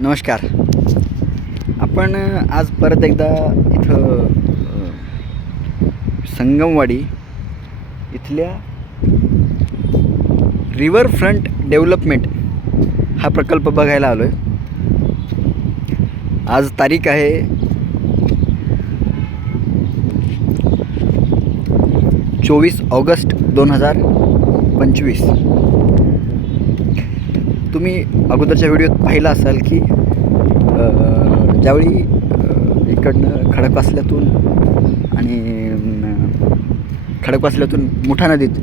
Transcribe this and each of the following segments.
नमस्कार. आपण आज परत एकदा इथं संगमवाडी इथल्या रिव्हरफ्रंट डेव्हलपमेंट हा प्रकल्प बघायला आलो आहे. आज तारीख आहे 24 ऑगस्ट 2025. तुम्ही अगोदरच्या व्हिडिओत पाहिला असाल की ज्यावेळी इकडनं खडकवासल्यातून मुठा नदीत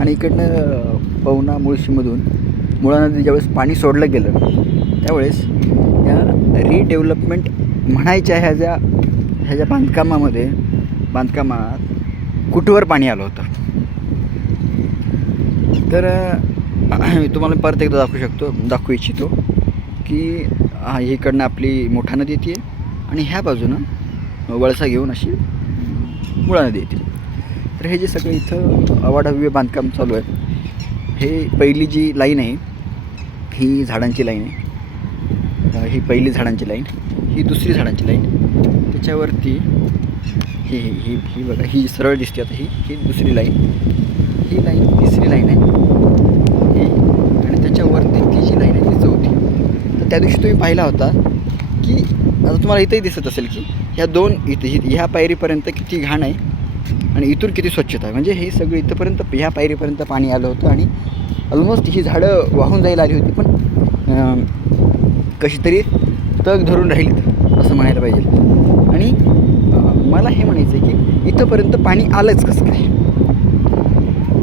आणि इकडनं पवना मुळशीमधून मुळा नदी ज्यावेळेस पाणी सोडलं गेलं त्यावेळेस या रिडेव्हलपमेंट म्हणायच्या ह्या बांधकामात कुठवर पाणी आलं होतं. तर मी तुम्हाला परत एकदा दाखवू इच्छितो की इकडनं आपली मोठा नदी येते आणि ह्या बाजूनं वळसा घेऊन अशी मुळा नदी येते. तर हे जे सगळं इथं अवाढव्य बांधकाम चालू आहे, हे पहिली जी लाईन आहे ही झाडांची लाईन आहे. ही पहिली झाडांची लाईन, ही दुसरी झाडांची लाईन, त्याच्यावरती ही बघा, ही सरळ दिसते आता, ही दुसरी लाईन, ही लाईन तिसरी लाईन आहे ही, आणि त्याच्यावरती ती जी लाईन आहे ती चौथी. तर त्या दिवशी तुम्ही पाहिला होता की आता तुम्हाला इथंही दिसत असेल की ह्या दोन ह्या पायरीपर्यंत किती घाण आहे आणि इथून किती स्वच्छता आहे. म्हणजे हे सगळं इथंपर्यंत ह्या पायरीपर्यंत पाणी आलं होतं आणि ऑलमोस्ट ही झाडं वाहून जायला आली होती, पण कशी तरी तग धरून राहिलीत असं म्हणायला पाहिजे. आणि मला हे म्हणायचं आहे की इथंपर्यंत पाणी आलंच कसं काय.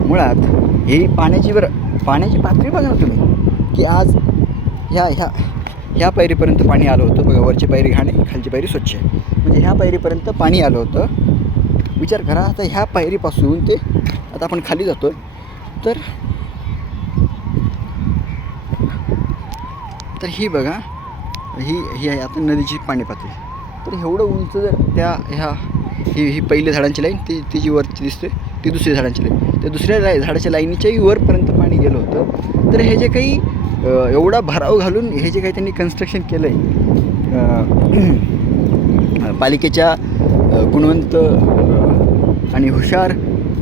मुळात ही पाण्याची पातळी बघा ना तुम्ही की आज ह्या पायरीपर्यंत पाणी आलं होतं. बघा, वरची पायरी घाण आहे, खालची पायरी स्वच्छ आहे. म्हणजे ह्या पायरीपर्यंत पाणी आलं होतं. विचार करा आता ह्या पायरीपासून ते आता आपण खाली जातो तर ही बघा, ही आहे आता नदीची पाणी पातळी. तर एवढं उंच जर ही पहिली झाडांची लाईन, ती जी वरची दिसते ती दुसरी झाडांची लाईन, त्या दुसऱ्या झाडाच्या लाईनीच्याही वरपर्यंत पाणी गेलं होतं. तर हे जे काही एवढा भराव घालून हे जे काही त्यांनी कन्स्ट्रक्शन केलं आहे पालिकेच्या गुणवंत आणि हुशार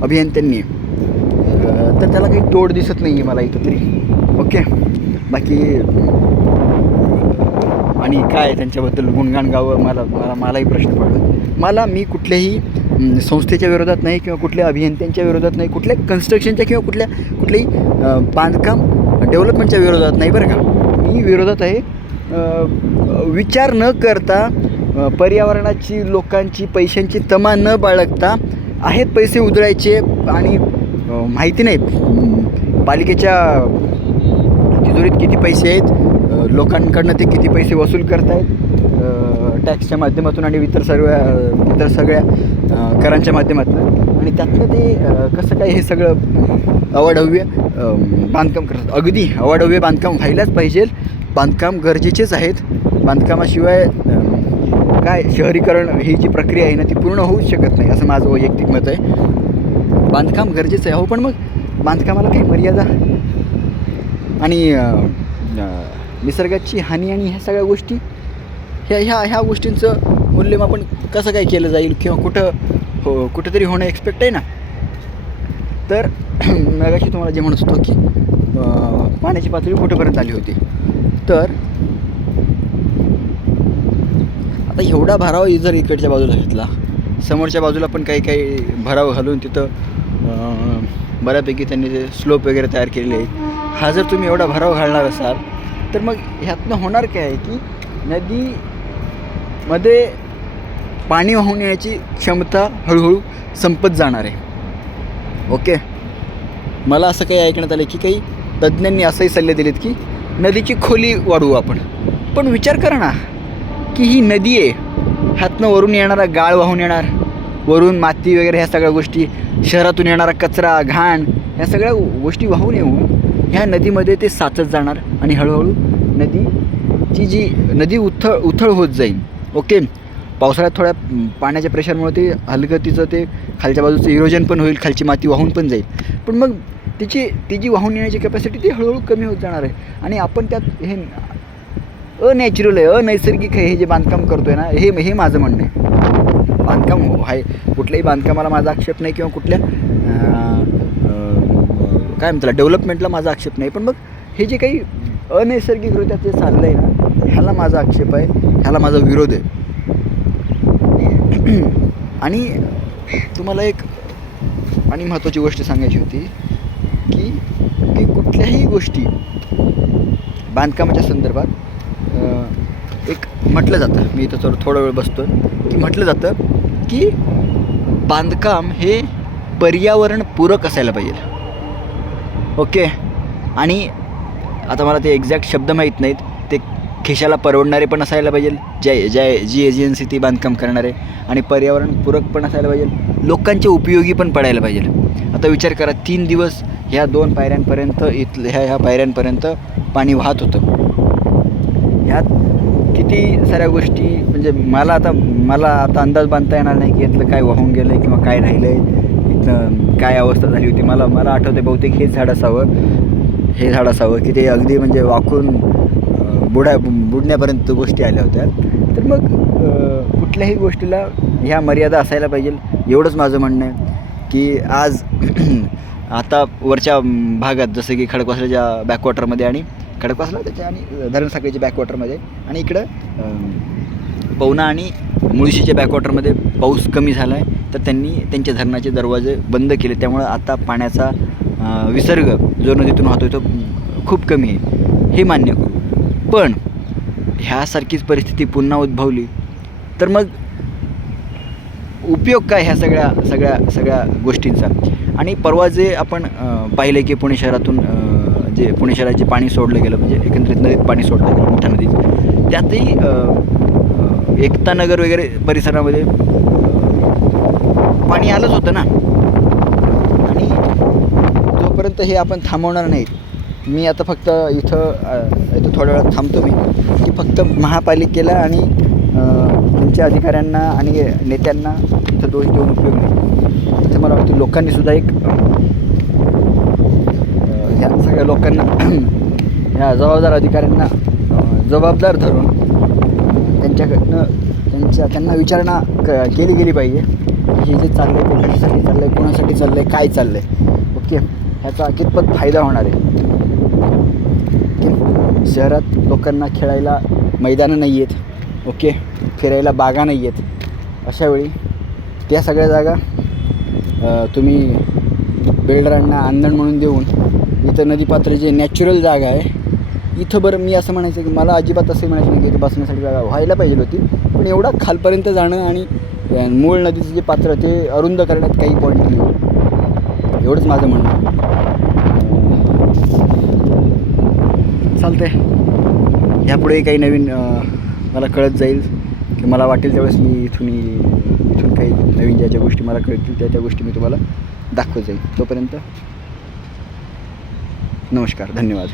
अभियंत्यांनी, तर त्याला काही तोड दिसत नाही आहे मला इथं तरी. ओके, बाकी आणि काय त्यांच्याबद्दल गुणगान गावं मलाही प्रश्न पडतो. मी कुठल्याही संस्थेच्या विरोधात नाही किंवा कुठल्या अभियंत्यांच्या विरोधात नाही, कुठल्या कन्स्ट्रक्शनच्या किंवा कुठल्याही बांधकाम डेव्हलपमेंटच्या विरोधात नाही बरं का. मी विरोधात आहे विचार न करता, पर्यावरणाची, लोकांची, पैशांची तमा न बाळगता आहेत पैसे उधळायचे आणि माहिती नाही पालिकेच्या तिजोरीत किती पैसे आहेत, लोकांकडनं ते किती पैसे वसूल करत आहेत टॅक्सच्या माध्यमातून आणि इतर सगळ्या करांच्या माध्यमातून, आणि त्यातनं ते कसं काय हे सगळं अवाढव्य बांधकाम करतात. अगदी अवाढव्य बांधकाम व्हायलाच पाहिजे, बांधकाम गरजेचेच आहेत. बांधकामाशिवाय काय शहरीकरण ही जी प्रक्रिया आहे ना ती पूर्ण होऊच शकत नाही असं माझं वैयक्तिक मत आहे. बांधकाम गरजेचं आहे हो, पण मग बांधकामाला काही मर्यादा आणि निसर्गाची हानी आणि ह्या सगळ्या गोष्टी ह्या गोष्टींचं मूल्यमापन कसं काय केलं जाईल किंवा कुठंतरी होणं एक्सपेक्ट आहे ना. तर मगाशी तुम्हाला जे म्हणत होतो की पाण्याची पातळी कुठंपर्यंत आली होती. तर आता एवढा भराव जर इकडच्या बाजूला घेतला, समोरच्या बाजूला पण काही भराव घालून तिथं बऱ्यापैकी त्यांनी ते स्लोप वगैरे तयार केलेले आहे. हा जर तुम्ही एवढा भराव घालणार असाल तर मग ह्यातनं होणार काय आहे की नदीमध्ये पाणी वाहून येण्याची क्षमता हळूहळू संपत जाणार आहे. ओके, मला असं काही ऐकण्यात आलं की काही तज्ज्ञांनी असंही सल्ले दिलेत की नदीची खोली वाढवू आपण. पण विचार करा ना की ही नदी आहे, ह्यातनं वरून येणारा गाळ वाहून येणार, वरून माती वगैरे ह्या सगळ्या गोष्टी, शहरातून येणारा कचरा, घाण, ह्या सगळ्या गोष्टी वाहून येऊन ह्या नदीमध्ये ते साचत जाणार आणि हळूहळू नदी उथळ होत जाईल. ओके, पावसाळ्यात थोड्या पाण्याच्या प्रेशरमुळे ते हलगतीचं ते खालच्या बाजूचं इरोजन पण होईल, खालची माती वाहून पण जाईल. पण मग ती जी वाहून येण्याची कॅपॅसिटी ती हळूहळू कमी होत जाणार आहे आणि आपण त्यात हे अनॅचरल आहे, अनैसर्गिक आहे हे जे बांधकाम करतो आहे ना, हे माझं म्हणणं आहे. बांधकाम आहे, कुठल्याही बांधकामाला माझा आक्षेप नाही किंवा कुठल्या काय म्हणतात डेव्हलपमेंटला माझा आक्षेप नाही. पण मग हे जे काही अनैसर्गिकरित्या ते चाललं आहे ना, ह्याला माझा आक्षेप आहे, ह्याला माझा विरोध आहे. आणि तुम्हाला एक आणि महत्त्वाची गोष्ट सांगायची होती की कुठल्याही गोष्टी बांधकामाच्या संदर्भात एक म्हटलं जातं, मी इथं थोडा वेळ बसतो की म्हटलं जातं की बांधकाम हे पर्यावरणपूरक असायला पाहिजे. ओके. आणि आता मला ते एक्झॅक्ट शब्द माहीत नाहीत, ते खिशाला परवडणारे पण असायला पाहिजे जी एजन्सी ती बांधकाम करणार आहे, आणि पर्यावरणपूरक पण असायला पाहिजे, लोकांच्या उपयोगी पण पडायला पाहिजे. आता विचार करा, 3 दिवस ह्या 2 पायऱ्यांपर्यंत ह्या पायऱ्यांपर्यंत पाणी वाहत होतं. ह्यात किती साऱ्या गोष्टी, म्हणजे मला आता अंदाज बांधता येणार नाही की यातलं काय वाहून गेलं आहे किंवा काय राहिलं आहे, इथं काय अवस्था झाली होती. मला आठवतं बहुतेक हे झाड असावं की ते अगदी म्हणजे वाकून बुडण्यापर्यंत गोष्टी आल्या होत्या. तर मग कुठल्याही गोष्टीला ह्या मर्यादा असायला पाहिजे, एवढंच माझं म्हणणं आहे. की आज आता वरच्या भागात जसं की खडकवासल्याच्या बॅकवॉटरमध्ये आणि खडकवासला त्याच्या आणि धरणसाखळीच्या बॅकवॉटरमध्ये आणि इकडं पवना आणि मुळशीच्या बॅकवॉटरमध्ये पाऊस कमी झाला आहे, तर त्यांनी त्यांच्या धरणाचे दरवाजे बंद केले. त्यामुळं आता पाण्याचा विसर्ग जो नदीतून वाहतो तो खूप कमी आहे, हे मान्य करू. पण ह्यासारखीच परिस्थिती पुन्हा उद्भवली तर मग उपयोग काय ह्या सगळ्या गोष्टींचा. आणि परवा जे आपण पाहिलं की पुणे शहरातून जे पुणे शहराचे पाणी सोडलं गेलं, म्हणजे एकंदरीत नदीत पाणी सोडलं गेलं, मोठ्या नदीत, त्यातही एकता नगर वगैरे परिसरामध्ये पाणी आलंच होतं ना. आणि जोपर्यंत हे आपण थांबवणार नाहीत, मी आता फक्त इथं थोड्या वेळात थांबतो मी, की फक्त महापालिकेला आणि त्यांच्या अधिकाऱ्यांना आणि नेत्यांना इथं दोष देऊन उपयोग नाही. तिथं मला वाटतं लोकांनीसुद्धा एक ह्या सगळ्या लोकांना ह्या जबाबदार अधिकाऱ्यांना जबाबदार धरून त्यांना विचारणा केली गेली पाहिजे. हे जे चाललं आहे ते कशासाठी चाललं आहे, कोणासाठी चाललं आहे, काय चाललं आहे. ओके. ह्याचा कितपत फायदा होणार आहे. शहरात लोकांना खेळायला मैदानं नाही आहेत, ओके, फिरायला बागा नाही आहेत. अशावेळी त्या सगळ्या जागा तुम्ही बिल्डरांना अंधण म्हणून देऊन इथं नदीपात्र जे नॅचरल जागा आहे इथं, बरं मी असं म्हणायचं की मला अजिबात असं म्हणायचं नाही की इथं बसण्यासाठी जागा व्हायला पाहिजे होती, पण एवढा खालपर्यंत जाणं आणि मूळ नदीचं जे पात्र ते अरुंद करण्यात काही पॉईंट नाही, एवढंच माझं म्हणणं. चालतंय, ह्यापुढे काही नवीन मला कळत जाईल की मला वाटेल त्यावेळेस मी इथून काही नवीन ज्या गोष्टी मला कळतील त्या गोष्टी मी तुम्हाला दाखवत जाईल. तोपर्यंत नमस्कार, धन्यवाद.